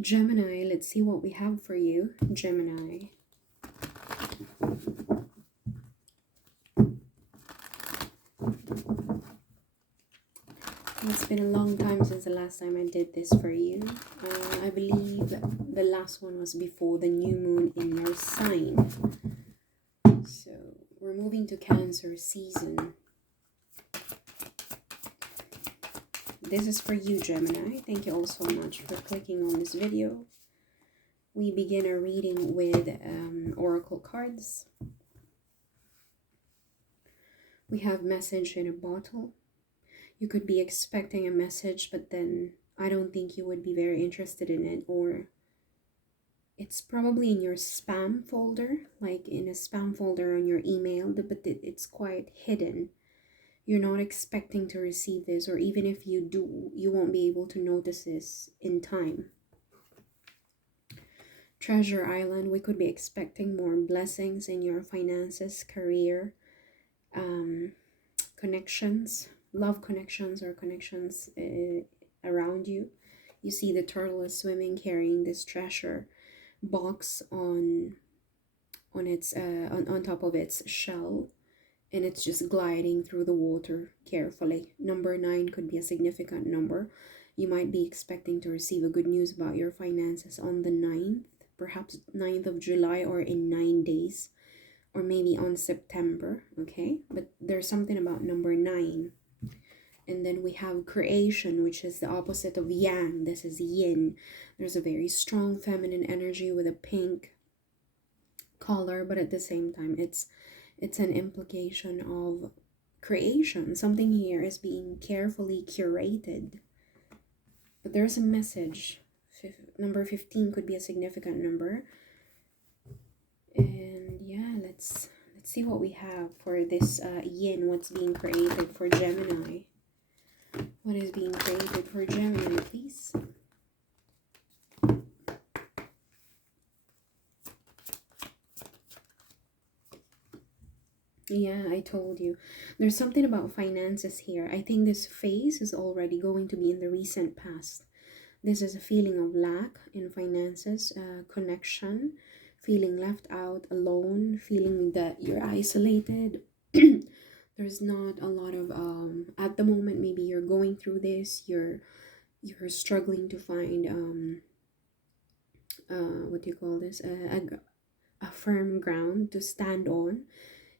Gemini, let's see what we have for you, Gemini. It's been a long time since the last time I did this for you. I believe the last one was before the new moon in your sign. So we're moving to Cancer season. This is for you, Gemini. Thank you all so much for clicking on this video. We begin our reading with oracle cards. We have message in a bottle. You could be expecting a message, but then I don't think you would be very interested in it, or it's probably in your spam folder, like in a spam folder on your email, but it's quite hidden. You're not expecting to receive this, or even if you do, you won't be able to notice this in time. Treasure Island, we could be expecting more blessings in your finances, career, connections, love connections, or connections around you. You see the turtle is swimming, carrying this treasure box on its on top of its shell, and it's just gliding through the water carefully. Number 9 could be a significant number. You might be expecting to receive a good news about your finances on the 9th, perhaps 9th of July, or in 9 days, or maybe on September, okay? But there's something about number 9. And then we have creation, which is the opposite of yang. This is yin. There's a very strong feminine energy with a pink color, but at the same time, it's an implication of creation. Something here is being carefully curated. But there's a message. Number 15 could be a significant number. And yeah, let's see what we have for this yin, what's being created for Gemini. What is being created for Gemini, please? Yeah, I told you. There's something about finances here. I think this phase is already going to be in the recent past. This is a feeling of lack in finances, connection, feeling left out, alone, feeling that you're isolated. There's not a lot of at the moment, maybe you're going through this, you're struggling to find what do you call this, a firm ground to stand on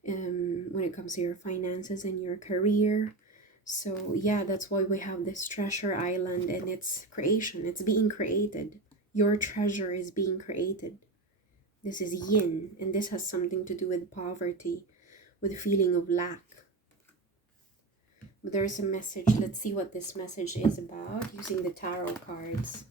when it comes to your finances and your career. So yeah, that's why we have this treasure island, and it's creation. It's being created. Your treasure is being created. This is yin, and this has something to do with poverty, with a feeling of lack. But there's a message. Let's see what this message is about using the tarot cards.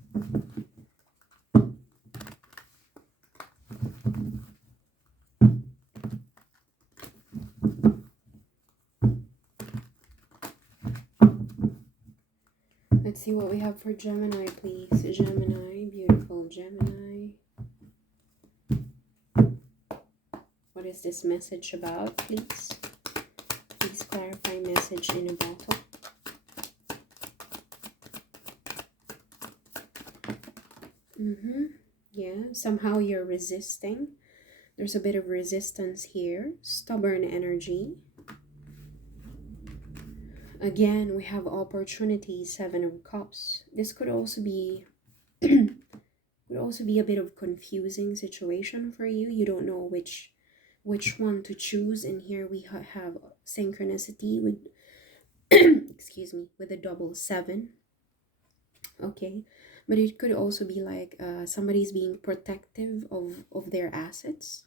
Let's see what we have for Gemini, please. Gemini, beautiful Gemini. What is this message about, please? Please clarify message in a bottle. Yeah, somehow you're resisting. There's a bit of resistance here. Stubborn energy. Again, we have opportunity, 7 of Cups. This could also be a bit of confusing situation for you. You don't know which one to choose. And here we have synchronicity with excuse me, with a double 7. Okay, but it could also be like somebody's being protective of their assets.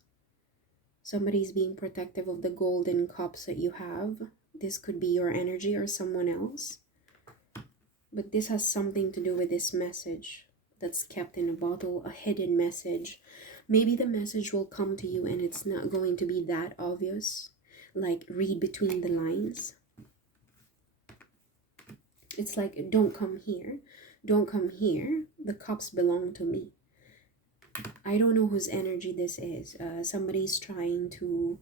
Somebody's being protective of the golden cups that you have. This could be your energy or someone else. But this has something to do with this message that's kept in a bottle, a hidden message. Maybe the message will come to you and it's not going to be that obvious. Like, read between the lines. It's like, don't come here. Don't come here. The cups belong to me. I don't know whose energy this is. Somebody's trying to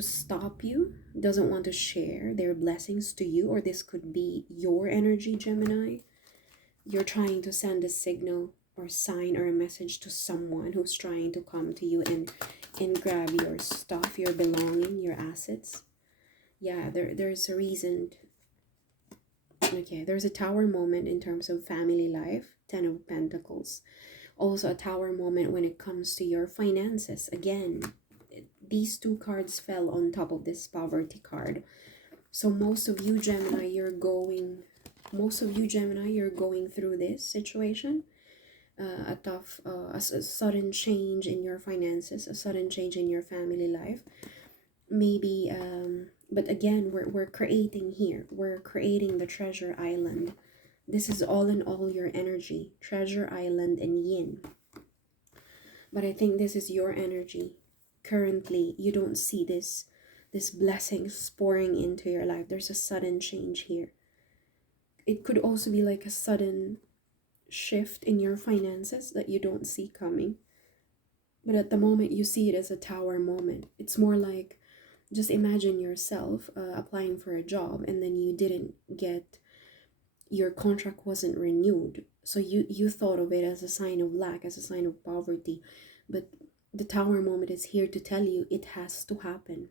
stop you, doesn't want to share their blessings to you, or this could be your energy, Gemini. You're trying to send a signal or sign or a message to someone who's trying to come to you and grab your stuff, your belonging, your assets. Yeah, there's a reason. Okay, there's a tower moment in terms of family life, 10 of Pentacles. Also a tower moment when it comes to your finances. Again, these two cards fell on top of this poverty card. So most of you Gemini, you're going through this situation. A tough, a sudden change in your finances, a sudden change in your family life. Maybe, but again, we're creating here. We're creating the treasure island. This is all in all your energy, treasure island and yin. But I think this is your energy. Currently, you don't see this blessings pouring into your life. There's a sudden change here. It could also be like a sudden shift in your finances that you don't see coming. But at the moment, you see it as a tower moment. It's more like, just imagine yourself applying for a job and then you didn't get, your contract wasn't renewed. So you thought of it as a sign of lack, as a sign of poverty. But the tower moment is here to tell you it has to happen.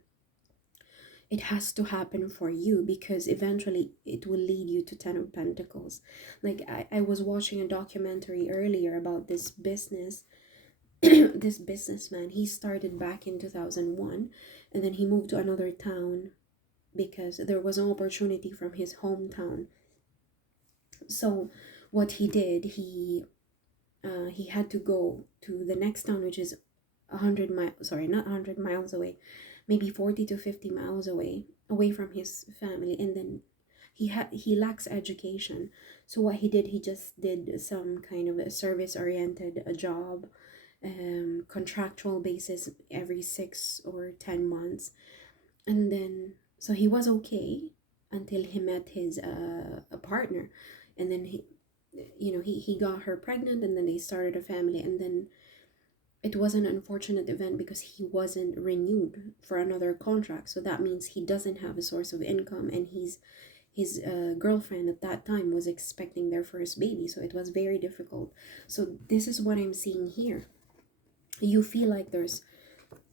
It has to happen for you, because eventually it will lead you to 10 of Pentacles. Like I was watching a documentary earlier about this business. This businessman, he started back in 2001, and then he moved to another town because there was an opportunity from his hometown. So what he did, he had to go to the next town, which is 100 miles, sorry, not 100 miles away, maybe 40 to 50 miles away from his family. And then he lacks education. So what he did, he just did some kind of a service oriented job, contractual basis every 6 or 10 months. And then so he was okay until he met his a partner. And then he got her pregnant, and then they started a family. And then it was an unfortunate event because he wasn't renewed for another contract. So that means he doesn't have a source of income, and his girlfriend at that time was expecting their first baby. So it was very difficult. So this is what I'm seeing here. You feel like there's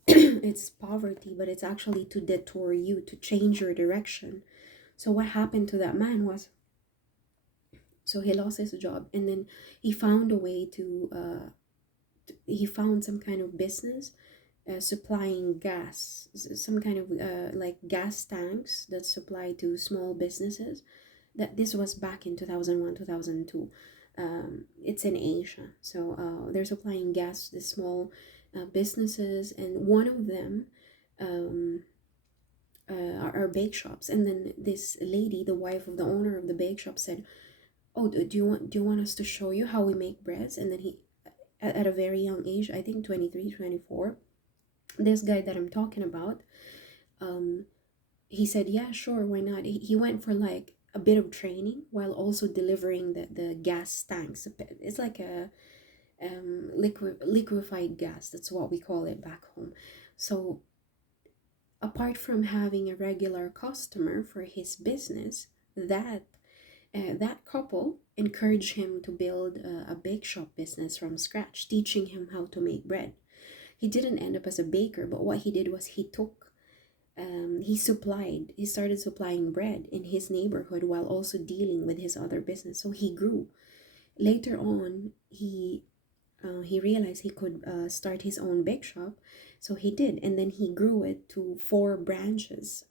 it's poverty, but it's actually to detour you, to change your direction. So what happened to that man was, so he lost his job, and then he found a way to he found some kind of business supplying gas, some kind of like gas tanks that supply to small businesses. That this was back in 2001, 2002. It's in Asia. So they're supplying gas to small businesses, and one of them are bake shops. And then this lady, the wife of the owner of the bake shop, said, "Oh, do you want us to show you how we make breads?" And then he, at a very young age, I think 23, 24, this guy that I'm talking about, he said, "Yeah, sure, why not?" He went for like a bit of training while also delivering the gas tanks. It's like a liquefied gas. That's what we call it back home. So apart from having a regular customer for his business, that couple encouraged him to build a bake shop business from scratch, teaching him how to make bread. He didn't end up as a baker, but what he did was he started supplying bread in his neighborhood while also dealing with his other business. So he grew. Later on, he realized he could start his own bake shop. So he did, and then he grew it to 4 branches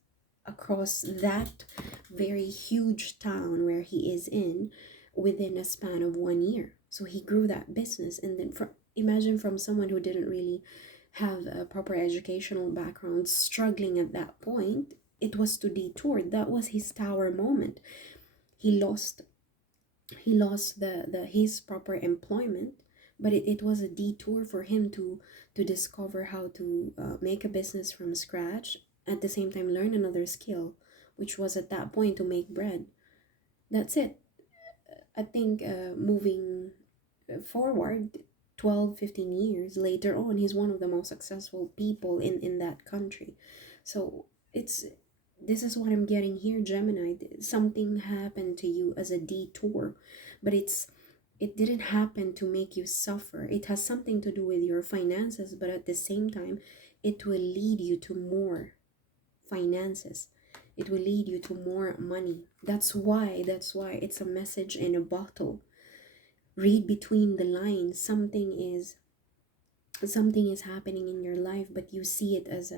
across that very huge town where he is in, within a span of 1 year. So he grew that business. And then imagine, from someone who didn't really have a proper educational background, struggling at that point, it was to detour. That was his tower moment. He lost the his proper employment, but it was a detour for him to discover how to make a business from scratch, at the same time learn another skill, which was at that point to make bread. That's it. I think moving forward 12, 15 years later on, he's one of the most successful people in that country. So this is what I'm getting here, Gemini. Something happened to you as a detour, but It didn't happen to make you suffer. It has something to do with your finances, but at the same time, it will lead you to more finances. It will lead you to more money. That's why it's a message in a bottle. Read between the lines. Something is happening in your life, but you see it as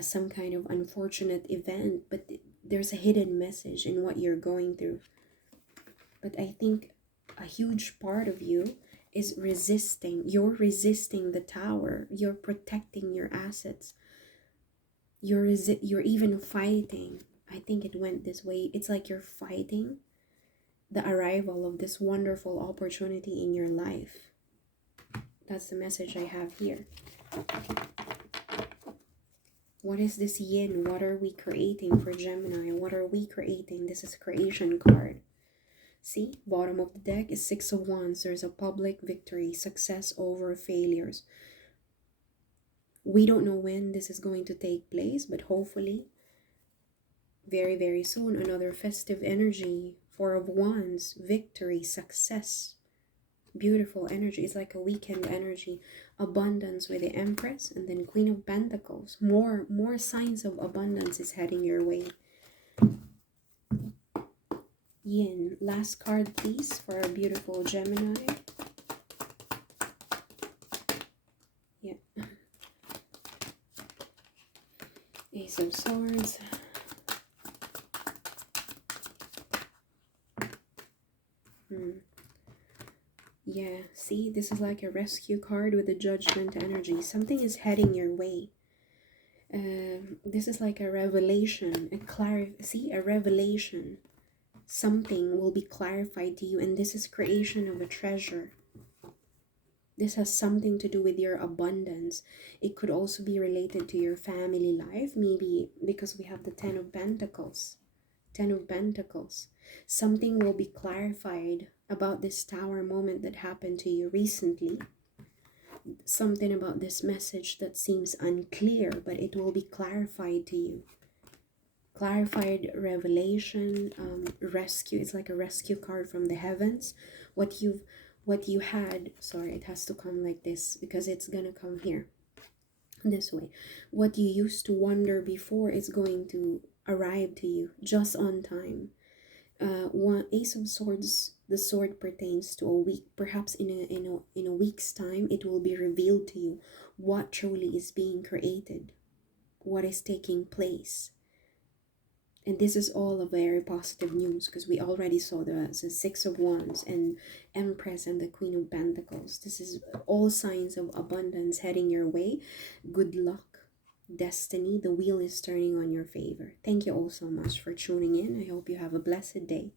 some kind of unfortunate event, but there's a hidden message in what you're going through. But I think a huge part of you is resisting. You're resisting the tower. You're protecting your assets. You're even fighting. I think it went this way. It's like you're fighting the arrival of this wonderful opportunity in your life. That's the message I have here. What is this yin? What are we creating for Gemini? What are we creating? This is creation card. See, bottom of the deck is Six of Wands. There's a public victory, success over failures. We don't know when this is going to take place, but hopefully very, very soon. Another festive energy. Four of Wands, victory, success. Beautiful energy. It's like a weekend energy. Abundance with the Empress, and then Queen of Pentacles. More signs of abundance is heading your way. Yin. Last card, please, for our beautiful Gemini. Yeah. Ace of Swords. Yeah, see, this is like a rescue card with a judgment energy. Something is heading your way. This is like a revelation, a revelation. Something will be clarified to you, and this is creation of a treasure. This has something to do with your abundance. It could also be related to your family life, maybe because we have the Ten of Pentacles. Ten of Pentacles. Something will be clarified about this tower moment that happened to you recently. Something about this message that seems unclear, but it will be clarified to you. Clarified revelation, rescue. It's like a rescue card from the heavens. What you had, sorry, it has to come like this because it's gonna come here this way. What you used to wonder before is going to arrive to you just on time. One Ace of Swords, the sword pertains to a week. Perhaps in a week's time, it will be revealed to you what truly is being created, what is taking place. And this is all a very positive news because we already saw the Six of Wands and Empress and the Queen of Pentacles. This is all signs of abundance heading your way. Good luck, destiny. The wheel is turning on your favor. Thank you all so much for tuning in. I hope you have a blessed day.